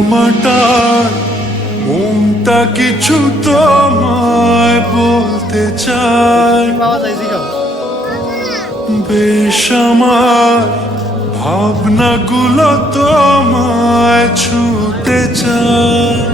টালমাটাল মনটা কিছু তোমায় বলতে চায়, বেশ আমার ভাবনাগুলো তোমায় ছুতে চায়।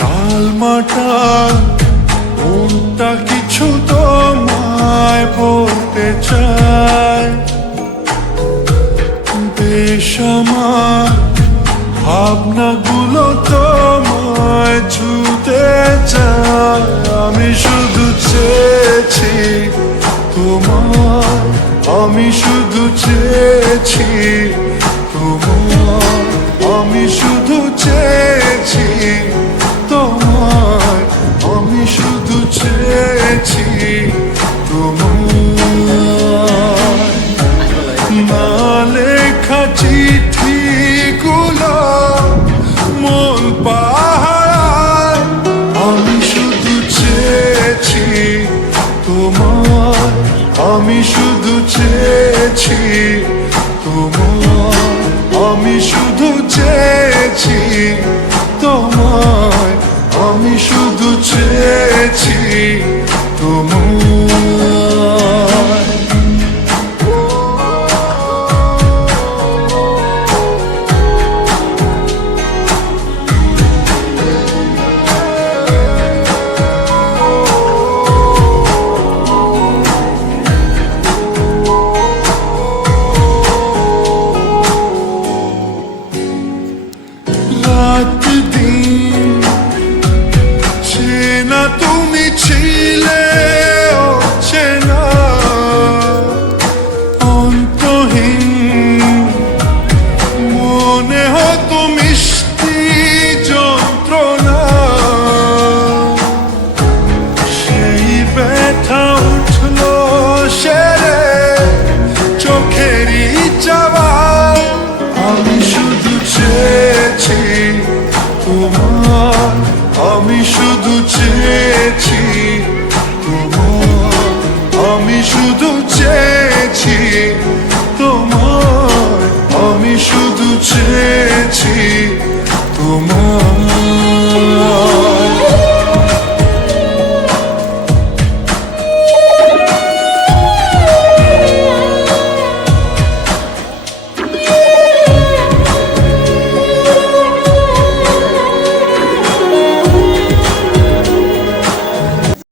টালমাটাল মনটা কিছু তোমায় বলতে চায়, বেশ আমার ভাবনাগুলো তোমায় ছুতে চায়। আমি শুধু চেয়েছি তোমার, আমি শুধু চেয়েছি তোমার, আমি শুধু চেয়েছি তোমার, আমি শুধু চেয়েছি তোমার। না লেখা চিঠিগুলো মন পাহারায়, আমি শুধু চেয়েছি তোমার, আমি শুধু চেয়েছি তোমার, আমি শুধু চেয়েছি তোমার, আমি শুধু চেয়েছি তোমার। রাত দিন চেনা তুমি ছিলে চেনা, অন্তহীন মনে হতো মিষ্টি যন্ত্রণা, সেই ব্যথা